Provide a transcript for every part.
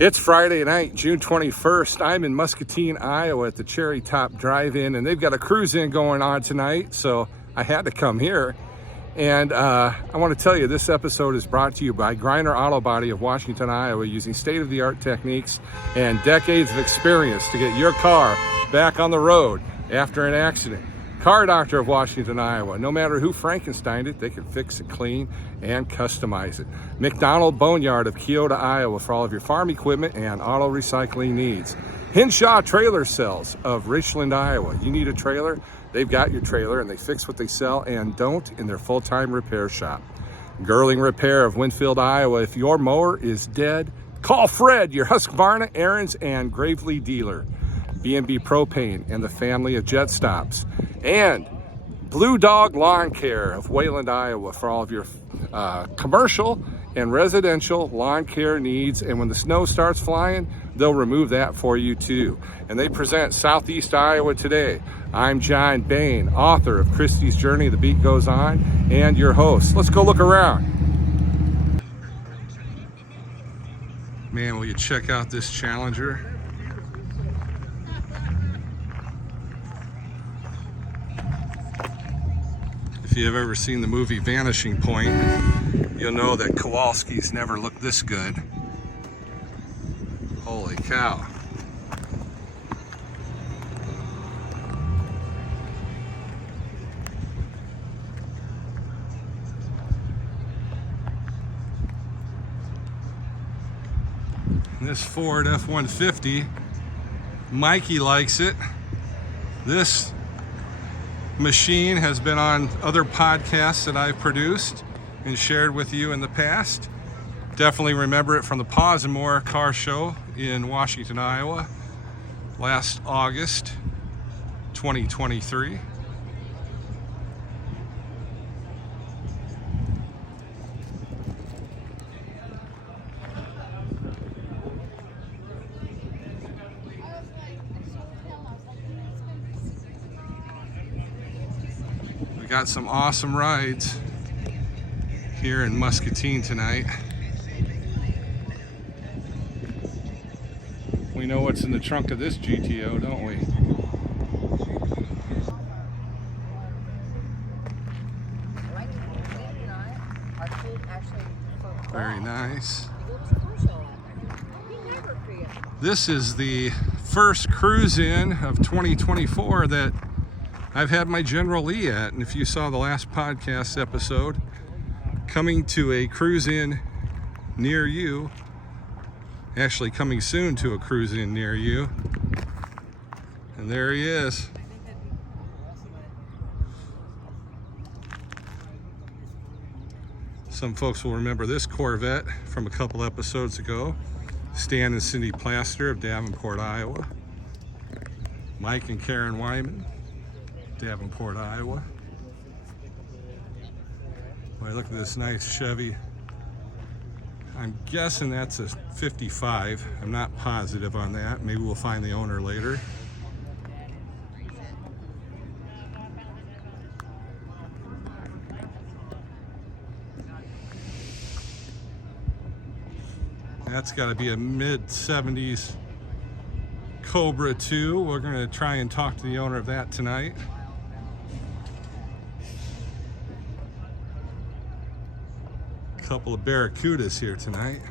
It's Friday night, June 21st. I'm in Muscatine, Iowa at the Cheri-Top Drive-In, and they've got a cruise-in going on tonight, so I had to come here. And I want to tell you, this episode is brought to you by Griner Auto Body of Washington, Iowa, using state-of-the-art techniques and decades of experience to get your car back on the road after an accident. Car Doctor of Washington, Iowa. No matter who Frankensteined it, they can fix it, clean, and customize it. McDonald Boneyard of Keota, Iowa, for all of your farm equipment and auto recycling needs. Hinshaw Trailer Sales of Richland, Iowa. You need a trailer? They've got your trailer, and they fix what they sell and don't in their full-time repair shop. Girling Repair of Winfield, Iowa. If your mower is dead, call Fred, your Husqvarna, Aaron's, and Gravely dealer. B&B Propane and the family of Jet Stops. And Blue Dog Lawn Care of Wayland, Iowa, for all of your commercial and residential lawn care needs. And when the snow starts flying, they'll remove that for you too. And they present Southeast Iowa Today. I'm John Bain, author of Christie's Journey, The Beat Goes On, and your host. Let's go look around. Man, will you check out this Challenger? If you've ever seen the movie Vanishing Point, you'll know that Kowalski's never looked this good. Holy cow. This Ford F-150, Mikey likes it. This machine has been on other podcasts that I've produced and shared with you in the past. Definitely remember it from the Pause and More car show in Washington, Iowa, last August 2023. Got some awesome rides here in Muscatine tonight. We know what's in the trunk of this GTO, don't we? Very nice. This is the first cruise-in of 2024 that I've had my General Lee at, and if you saw the last podcast episode, coming to a cruise-in near you, actually coming soon to a cruise-in near you, and there he is. Some folks will remember this Corvette from a couple episodes ago. Stan and Cindy Plaster of Davenport, Iowa. Mike and Karen Wyman, Davenport, Iowa. Boy, look at this nice Chevy. I'm guessing that's a 55. I'm not positive on that. Maybe we'll find the owner later. That's got to be a mid-70s Cobra II. We're going to try and talk to the owner of that tonight. Couple of Barracudas here tonight.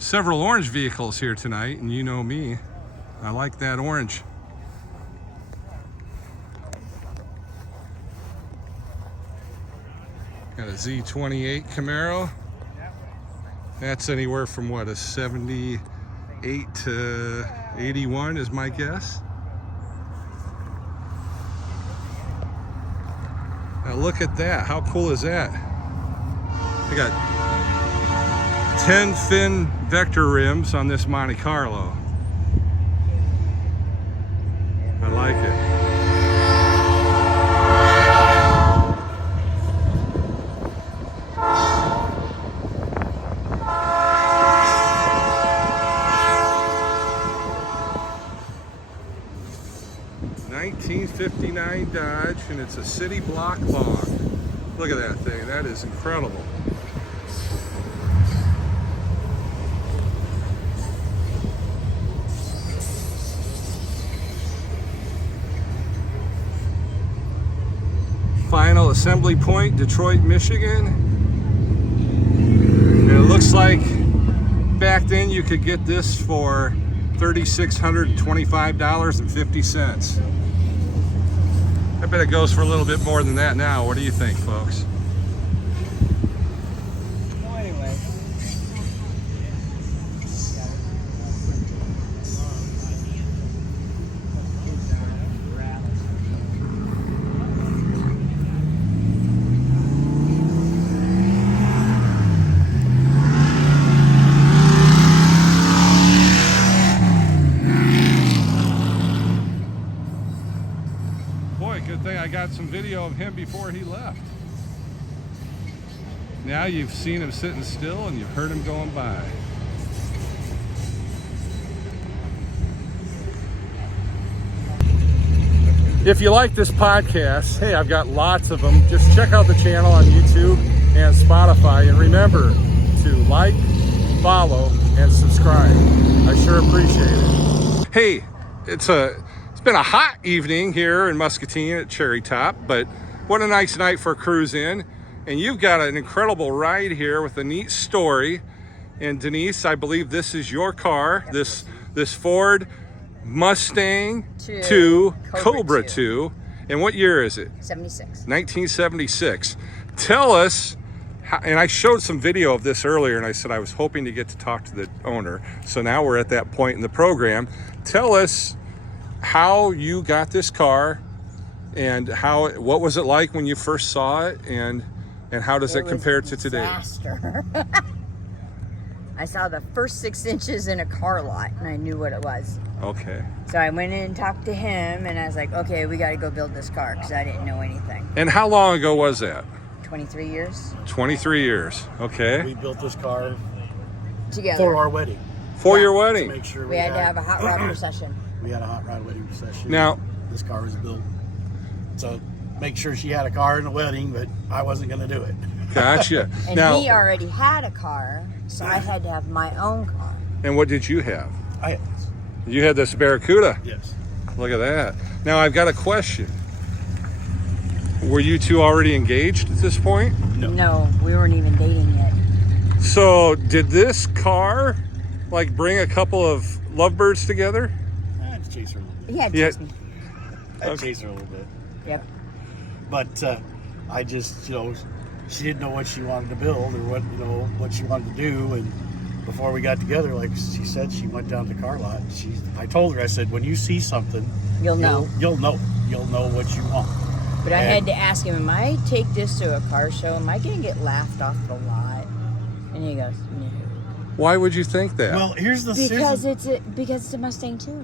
Several orange vehicles here tonight, and you know me, I like that orange. Got a Z28 Camaro. That's anywhere from what, a 78 to 81 is my guess. Now look at that, how cool is that? I got 10 fin Vector rims on this Monte Carlo. I 1959 Dodge, and it's a city block log. Look at that thing. That is incredible. Final assembly point, Detroit, Michigan. And it looks like back then you could get this for $3,625.50. I bet it goes for a little bit more than that now. What do you think, folks? Well, anyway. Boy, good thing I got some video of him before he left. Now you've seen him sitting still and you've heard him going by. If you like this podcast, hey, I've got lots of them. Just check out the channel on YouTube and Spotify. And remember to like, follow, and subscribe. I sure appreciate it. Hey, it's been a hot evening here in Muscatine at Cheri-Top, but what a nice night for a cruise in. And you've got an incredible ride here with a neat story. And Denise, I believe this is your car, this Ford Mustang II Cobra II. And what year is it? 76. 1976. Tell us, and I showed some video of this earlier, and I said I was hoping to get to talk to the owner. So now we're at that point in the program. Tell us how you got this car, and what was it like when you first saw it, and how does it compare to today? Disaster. I saw the first 6 inches in a car lot, and I knew what it was. Okay. So I went in and talked to him, and I was like, okay, we got to go build this car, because I didn't know anything. And how long ago was that? 23 years. 23 years. Okay. We built this car Together. for our wedding. For your To wedding. make sure We had to have a hot rod procession. We had a hot rod wedding procession. Now, this car was built to make sure she had a car in the wedding, but I wasn't going to do it. gotcha. And Now, he already had a car, so I had to have my own car. and what did you have? I had this. You had this Barracuda. Yes. Look at that. Now I've got a question. Were you two already engaged at this point? No, we weren't even dating yet. So did this car like bring a couple of lovebirds together? I had to chase her a little bit. He had to Yeah. chase me. I had to chase her a little bit. Yep. But I just, she didn't know what she wanted to build or what she wanted to do. And before we got together, like she said, she went down to the car lot. I told her, I said, when you see something, You'll know. You'll know what you want. But I had to ask him, am I take this to a car show? Am I going to get laughed off the lot? And he goes, no. Why would you think that? Well, Because it's a Mustang II.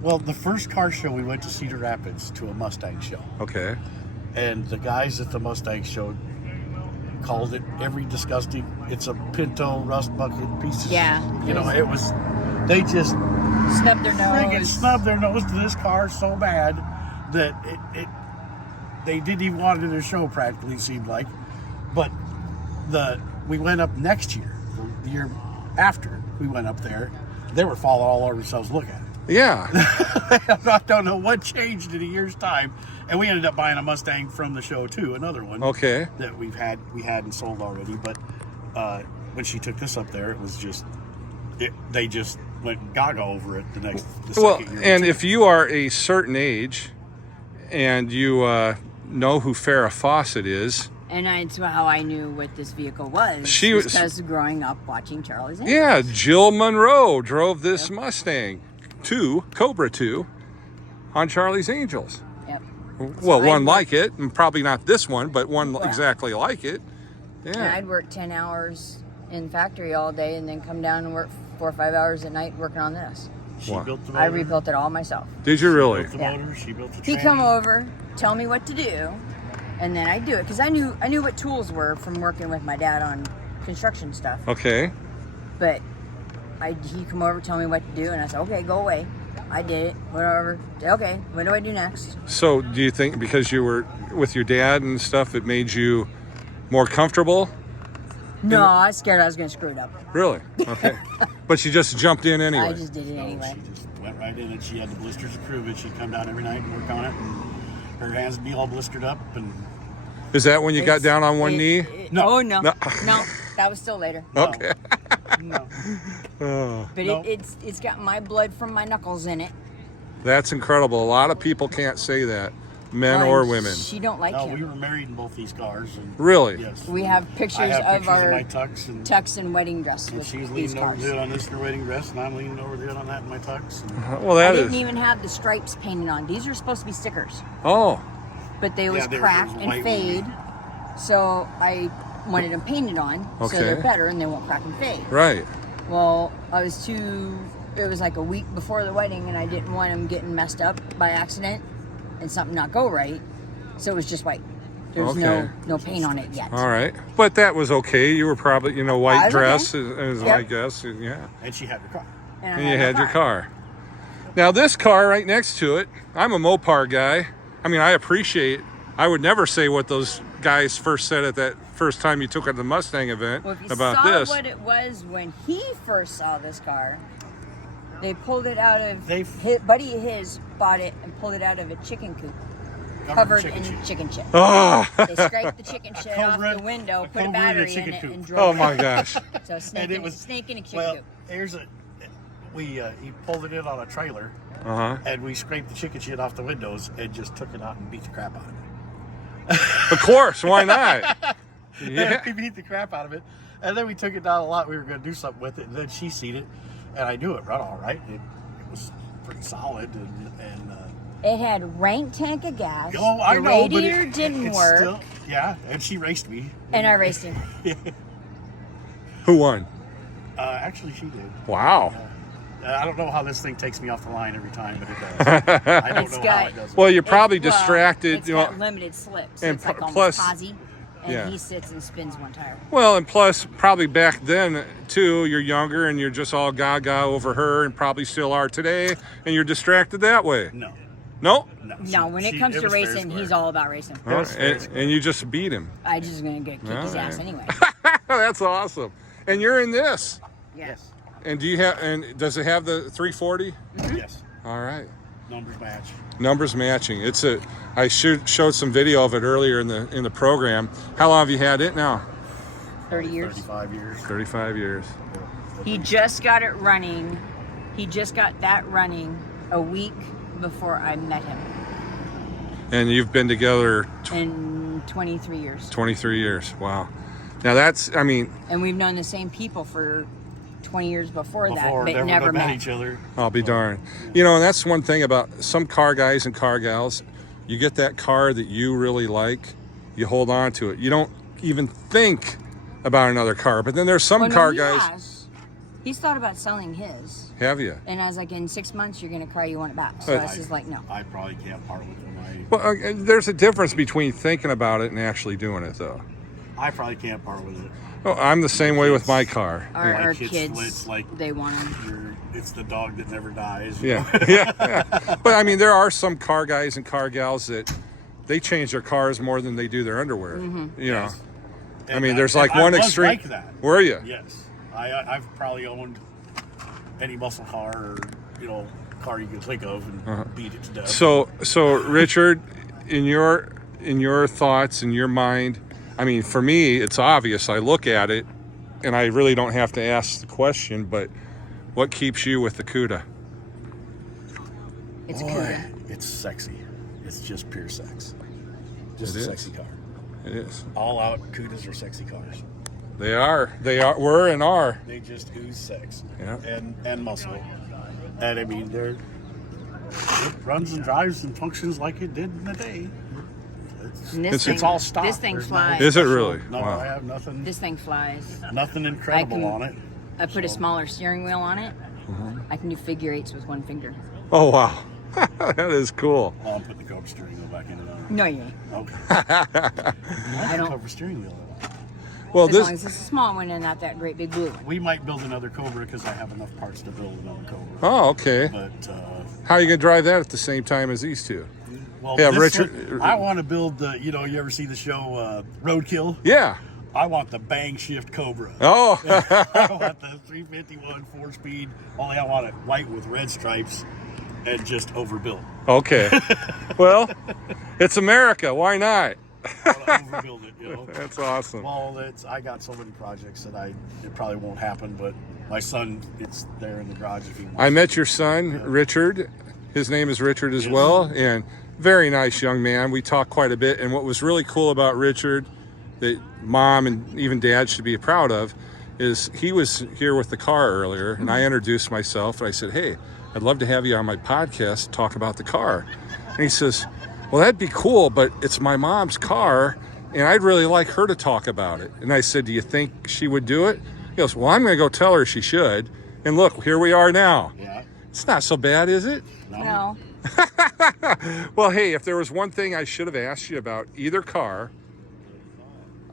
Well, the first car show, we went to Cedar Rapids to a Mustang show. Okay. And the guys at the Mustang show called it every disgusting, it's a Pinto rust bucket piece of Yeah. it was, they just Snubbed their friggin' nose. snubbed their nose to this car so bad that they didn't even want it in their show practically, it seemed like. But we went up next year, the year after we went up there, they were falling all over themselves looking at it. Yeah. I don't know what changed in a year's time, and we ended up buying a Mustang from the show too, another one. Okay. That we hadn't sold already, but when she took this up there, it was just they just went gaga over it the second year. And if you are a certain age and you know who Farrah Fawcett is, And that's how I knew what this vehicle was. She was- because growing up watching Charlie's Angels. yeah, Jill Monroe drove this Mustang II Cobra II on Charlie's Angels. Yep. Well, So one I'd like it, and probably not this one, but one Well. exactly like it. And Yeah. I'd work 10 hours in factory all day and then come down and work 4 or 5 hours at night working on this. She Wow. built the motor. I rebuilt it all myself. Did you really? Built the Yeah. motor. She built the He'd tranny. come over, tell me what to do, and then I'd do it because I knew what tools were from working with my dad on construction stuff. Okay. But he'd come over, tell me what to do, and I said, okay, go away. I did it. Whatever. Okay, what do I do next? So do you think because you were with your dad and stuff, it made you more comfortable? No, I was scared I was going to screw it up. Really? Okay. But you just jumped in anyway. I just did it anyway. She just went right in, and she had the blisters to prove it. She'd come down every night and work on it, and her hands would be all blistered up. And Is that when you got down on one knee? No. Oh, no. No. No, that was still later. Okay. no, Oh, But No. it's got my blood from my knuckles in it. that's incredible. A lot of people can't say that, men Well, or women. She don't like no, him. we were married in both these cars. And Really? yes, We have pictures, I have of pictures our my tux, and tux and wedding dress and with she's these leaning over cars. the hood on this in her wedding dress, and I'm leaning over the hood on that in my tux. And, Well, I that didn't is. even have the stripes painted on. These are supposed to be stickers, Oh, but they was they were crack white and with fade. So I wanted them painted on, so they're Okay. better and they won't crack and fade. right. Well, it was like a week before the wedding, and I didn't want them getting messed up by accident and something not go right. So it was just white. There was Okay. no paint on it yet. All right. But that was okay. You were probably, I white was dress, okay. is Yep. I guess. Yeah. and she had her car. And, I And you my had your car. Now, this car right next to it, I'm a Mopar guy. I mean, I appreciate, I would never say what those guys first said at that first time you took it to the Mustang event Well, if you about saw this. what it was when he first saw this car, they pulled it out of buddy of his bought it and pulled it out of a chicken coop covered in chicken shit. Oh, They scraped the chicken shit off Cobra- the window, a put a Cobra in a battery in chicken it, coop. and drove oh it. my gosh. So a snake, And it was- snake in a chicken Well, coop. he pulled it in on a trailer, Uh-huh. and we scraped the chicken shit off the windows and just took it out and beat the crap out of it. Of course, why not? Yeah. Yeah. We beat the crap out of it, and then we took it down a lot. We were going to do something with it, and then she seen it, and I knew it run all right. It was pretty solid, and It had rank tank of gas. oh, I the know, but radiator didn't it's work, Still, yeah, and she raced me. and I raced him. Who won? Actually, she did. Wow. I don't know how this thing takes me off the line every time, but it does. I don't It's know got- how it does it. Well, you're probably It's- well, distracted. It's got limited slips. So and it's like almost plus- posy, and yeah. he sits and spins one tire. Well, and plus, probably back then, too, you're younger and you're just all gaga over her and probably still are today, and you're distracted that way. No. No? No, when it comes to was fair racing, square. he's all about racing. Oh, was fair and you just beat him. I just gonna kick his All ass right. anyway. That's awesome. And you're in this. Yes. And does it have the 340? Yes. All right. Numbers match. Numbers matching. I showed some video of it earlier in the program. How long have you had it now? 30 years. 35 years. 35 years. He just got it running. He just got that running a week before I met him. And you've been together In 23 years. 23 years. Wow. Now that's, I mean, And we've known the same people for 20 years before that, Before but never never met met. each other. I'll be darned. And that's one thing about some car guys and car gals. You get that car that you really like, you hold on to it. You don't even think about another car. But then there's some Well, no, car he guys. has. He's thought about selling his. Have you? And I was like, in 6 months, you're going to cry you want it back. So I was just like, no. I probably can't part with them. Well, there's a difference between thinking about it and actually doing it, though. I probably can't part with it. Oh, I'm the same way with my car. Our kids, kids, it's like- they want them. It's the dog that never dies. you Yeah, know? yeah. But I mean, there are some car guys and car gals that they change their cars more than they do their underwear. Mm-hmm. You know, Yes. I And mean, there's like I one was extreme. like that. Were you? Yes. I've probably owned any muscle car or car you can think of and beat it to death. So Richard, in your thoughts, in your mind, I mean, for me, it's obvious. I look at it, and I really don't have to ask the question. But what keeps you with the CUDA? It's Boy, cool. it's sexy. It's just pure sex. Just It a is. sexy car. It is. All out Cudas are sexy cars. They are. Were and are. They just ooze sex. Yeah. And muscle. And I mean, it runs and drives and functions like it did in the day. And this It's thing, all stock. This thing There's flies. Is it really? No, Wow. I have nothing. This thing flies. Nothing incredible on it. I put a smaller steering wheel on it. Mm-hmm. I can do figure eights with one finger. Oh wow, that is cool. Oh, I'm putting the Cobra steering wheel back in it. No, you ain't. Okay. I don't. Cobra steering wheel. Well, As long as it's a small one and not that great big blue one. We might build another Cobra because I have enough parts to build another Cobra. Oh, okay. But How are you going to drive that at the same time as these two? Well, Yeah, this Richard- one, I want to build the, you ever see the show Roadkill? Yeah. I want the bang shift Cobra. Oh. I want the 351 4-speed, only I want it white with red stripes and just overbuilt. Okay. Well, it's America. Why not? I want to overbuild it, That's awesome. Well, I got so many projects that it probably won't happen, but my son, it's there in the garage if he wants. I met your son, Richard. His name is Richard as well, and very nice young man. We talked quite a bit, and what was really cool about Richard that Mom and even Dad should be proud of is he was here with the car earlier, and I introduced myself, and I said, hey, I'd love to have you on my podcast to talk about the car. And he says, well, that'd be cool, but it's my mom's car, and I'd really like her to talk about it. And I said, do you think she would do it? He goes, well, I'm going to go tell her she should. And look, here we are now. Yeah. It's not so bad, is it? No. Well, hey, if there was one thing I should have asked you about either car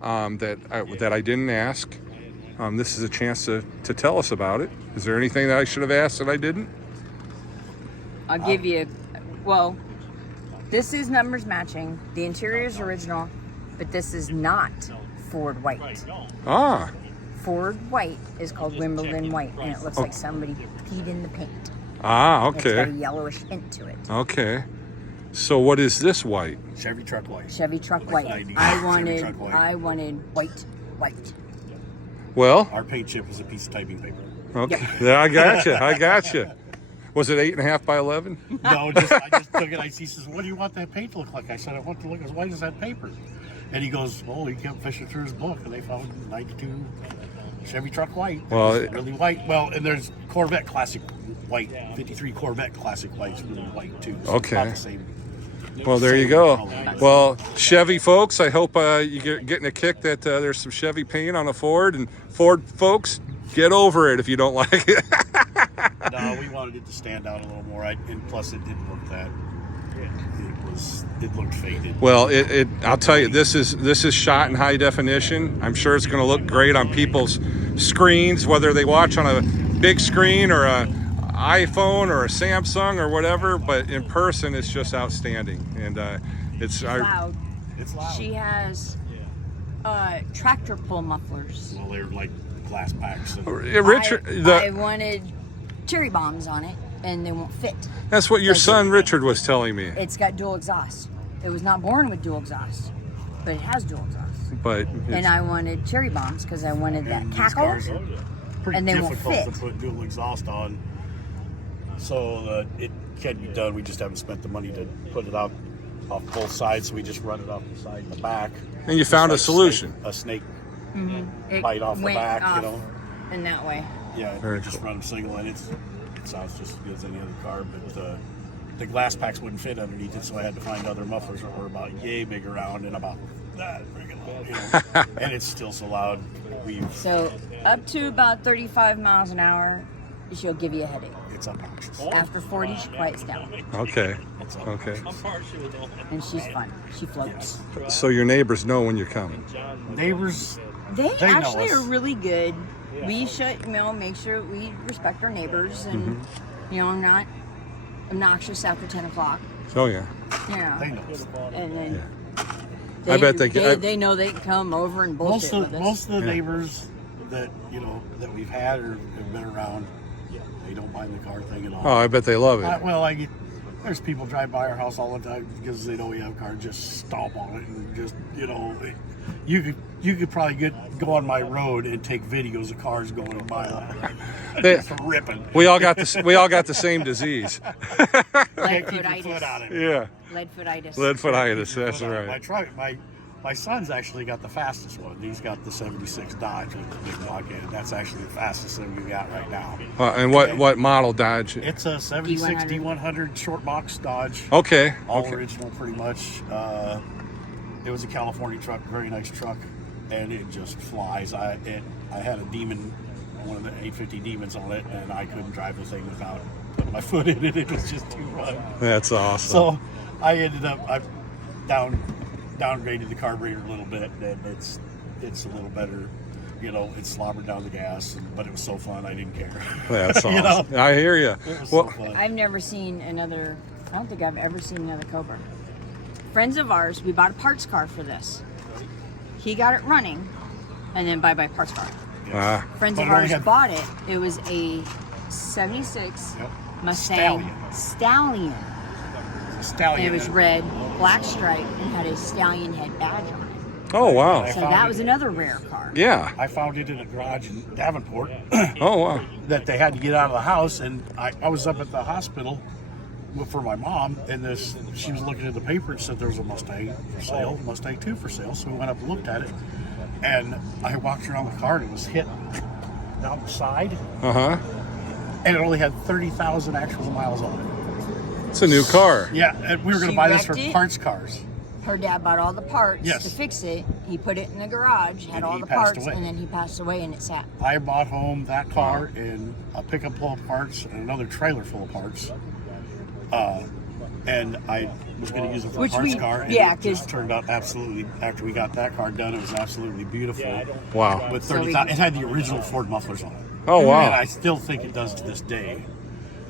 that I didn't ask, this is a chance to tell us about it. Is there anything that I should have asked that I didn't? I'll give you, well, this is numbers matching. The interior is original, but this is not Ford white. Ah, Ford white is called Wimbledon white, and it looks like somebody peed in the paint. okay. It's got a yellowish hint to it. Okay. So what is this white? Chevy truck white. Chevy truck white. I wanted white. Well, Our paint chip was a piece of typing paper. okay. Yeah, I got you. Was it 8.5 by 11? No, I just took it. He says, what do you want that paint to look like? I said, I want it to look as white as that paper. And he goes, oh, he kept fishing through his book, and they found 92 Chevy truck white. Well, really white. Well, and there's Corvette classic white, 53 Corvette classic white's really white too. So Okay. It's not the same. Well, there you go. Well, Chevy folks, I hope you're getting a kick that there's some Chevy paint on a Ford. And Ford folks, get over it if you don't like it. No, we wanted it to stand out a little more. And plus, it didn't look that. It looked faded. Well, I'll tell you, this is shot in high definition. I'm sure it's going to look great on people's screens, whether they watch on a big screen or a iPhone or a Samsung or whatever. But in person, it's just outstanding, and it's Loud. It's loud. She has tractor pull mufflers. Well, they're like glass packs. Richard. I wanted cherry bombs on it, and they won't fit. That's what your son Richard was telling me. It's got dual exhaust. It was not born with dual exhaust, but it has dual exhaust. But And I wanted cherry bombs because I wanted that And these cackle. cars are pretty and they won't difficult fit. to put dual exhaust on. So it can be done. We just haven't spent the money to put it out off both sides, so we just run it off the side and the back. And you found a It's like solution. A snake It bite off the went back, off in that way. Yeah, Very we just cool. run them single, and it sounds just as good as any other car, but the glass packs wouldn't fit underneath it, so I had to find other mufflers that were about yay big around and about that freaking loud, and it's still so loud. So up to about 35 miles an hour, she'll give you a headache. It's obnoxious. After 40, she quiets down, Okay. It's Okay. and she's fun. She floats. So your neighbors know when you're coming. Neighbors, They They know actually us. are really good. We should, make sure we respect our neighbors, and not obnoxious after 10 o'clock. Oh yeah. they know us. And then I bet they- they know they can come over and bullshit with us. Most of the neighbors that that we've had or have been around, they don't mind the car thing at all. Oh, I bet they love it. There's people drive by our house all the time because they know we have a car, just stomp on it and just you could probably go on my road and take videos of cars going by, just ripping. We all got the same disease. Can't keep your foot on it. Yeah. Leadfootitis. Leadfootitis. That's My right. truck, my son's actually got the fastest one. He's got the '76 Dodge with the big block in it. That's actually the fastest thing we got right now. And what model Dodge? It's a '76 D100 short box Dodge. Okay. All Okay. original, pretty much. It was a California truck, very nice truck, and it just flies. I had a Demon, one of the 850 Demons on it, and I couldn't drive the thing without putting my foot in it. It was just too rough. That's awesome. So I ended up downgraded the carburetor a little bit, and it's a little better. you know, it slobbered down the gas, but it was so fun, I didn't care. That's awesome. You know? I hear you. It was Well, so fun. I've never seen another, I don't think I've ever seen another Cobra. Friends of ours, we bought a parts car for this. He got it running, and then bye-bye parts car. Friends But of it only ours had- bought it. It was a 76 Yep. Mustang Stallion. Stallion. And it was red, black stripe, and had a stallion head badge on it. oh, wow. So found that it. was another rare car. Yeah. I found it in a garage in Davenport Oh, wow. that they had to get out of the house, and I was up at the hospital for my mom, and she was looking at the paper and said there was a Mustang for sale, Mustang II for sale. So we went up and looked at it, and I walked around the car and it was hit down the side, Uh-huh. and it only had 30,000 actual miles on it. It's a new car. Yeah, and we were going She to buy this for wrecked it? parts cars. Her dad bought all the parts Yes. to fix it. He put it in the garage, had And all he the passed parts, away. and then he passed away, and it sat. I bought home that car and a pickup full of parts and another trailer full of parts. And I was going to use it for Which a parts we- car, and yeah, it just 'cause- turned out absolutely, after we got that car done, it was absolutely beautiful. Wow. With So we- 30,000, it had the original Ford mufflers on it. Oh, wow. And I still think it does to this day.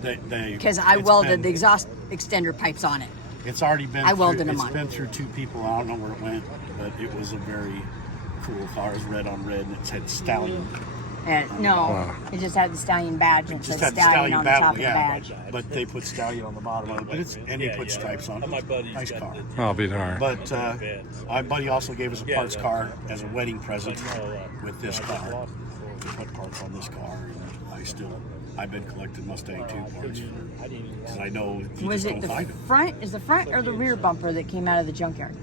Because I welded the exhaust extender pipes on it. It's already been. I welded them It's on. been through two people. I don't know where it went, but it was a very cool car. It was red on red, and it said Stallion. And no, it just had the stallion badge and it Just said had the stallion Stallion on the battle, top of the yeah. badge. But they put Stallion on the bottom of it. But and they put stripes on it. Nice car. I'll be darned. But my buddy also gave us a parts car as a wedding present with this car. We put parts on this car, and I've been collecting Mustang II parts because I know you Was just it don't find them. is the front or the rear bumper that came out of the junkyard?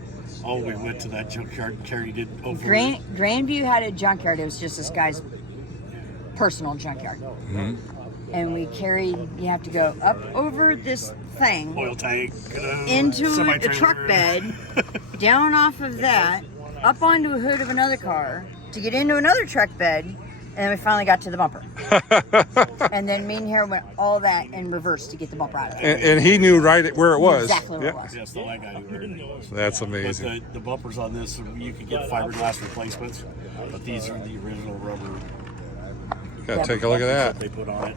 Oh, we went to that junkyard. Carrie did over. Grandview had a junkyard. It was just this guy's personal junkyard. And we carried, you have to go up over this thing Oil tank into a semi-trailer. truck bed, down off of that, up onto a hood of another car to get into another truck bed, and then we finally got to the bumper. And then me and Harry went all that in reverse to get the bumper out of it. And he knew right where it was. Exactly where it Yeah. was. Yes, the light guy knew where it was. That's But amazing. the bumpers on this, you could get fiberglass replacements, but these are the original rubber Yeah, take a look at that. they put on it.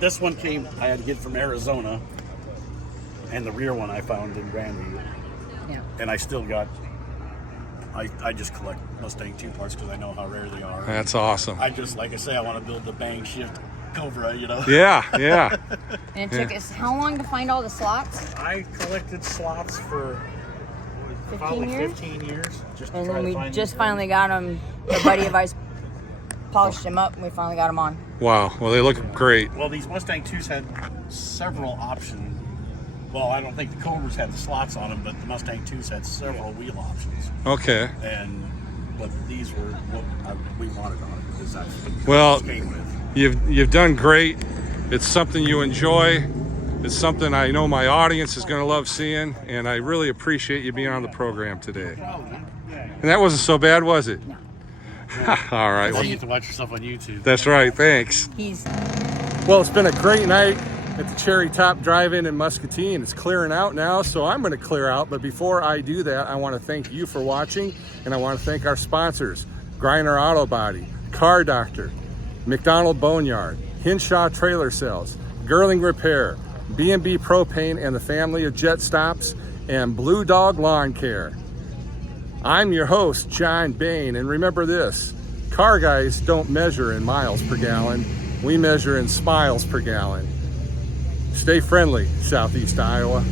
This one I had to get from Arizona, and the rear one I found in Grandview. Yeah. And I still got, I just collect Mustang II parts because I know how rare they are. That's awesome. I just, like I say, I want to build the Bain shift Cobra, you know? Yeah, yeah. And it took us how long to find all the slots? I collected slots for 15 probably years? 15 years. Just to And try then to we find just these finally got them. A buddy of ours polished them up, and we finally got them on. Wow. Well, they look great. Well, these Mustang IIs had several options. Well, I don't think the Cobras had the slots on them, but the Mustang IIs had several wheel options. Okay. But these were what we wanted on it because that's what Well, it came with. You've done great. It's something you enjoy. It's something I know my audience is going to love seeing, and I really appreciate you being on the program today. And that wasn't so bad, was it? No. All right. So Well, you get to watch yourself on YouTube. that's right. Thanks. He's Well, it's been a great night at the Cheri-Top Drive-In in Muscatine. It's clearing out now, so I'm going to clear out. But before I do that, I want to thank you for watching, and I want to thank our sponsors, Griner Auto Body, Car Doctor, McDonald Boneyard, Hinshaw Trailer Sales, Girling Repair, B&B Propane and the family of Jet Stops, and Blue Dog Lawn Care. I'm your host, John Bain, and remember this, car guys don't measure in miles per gallon, we measure in smiles per gallon. Stay friendly, Southeast Iowa.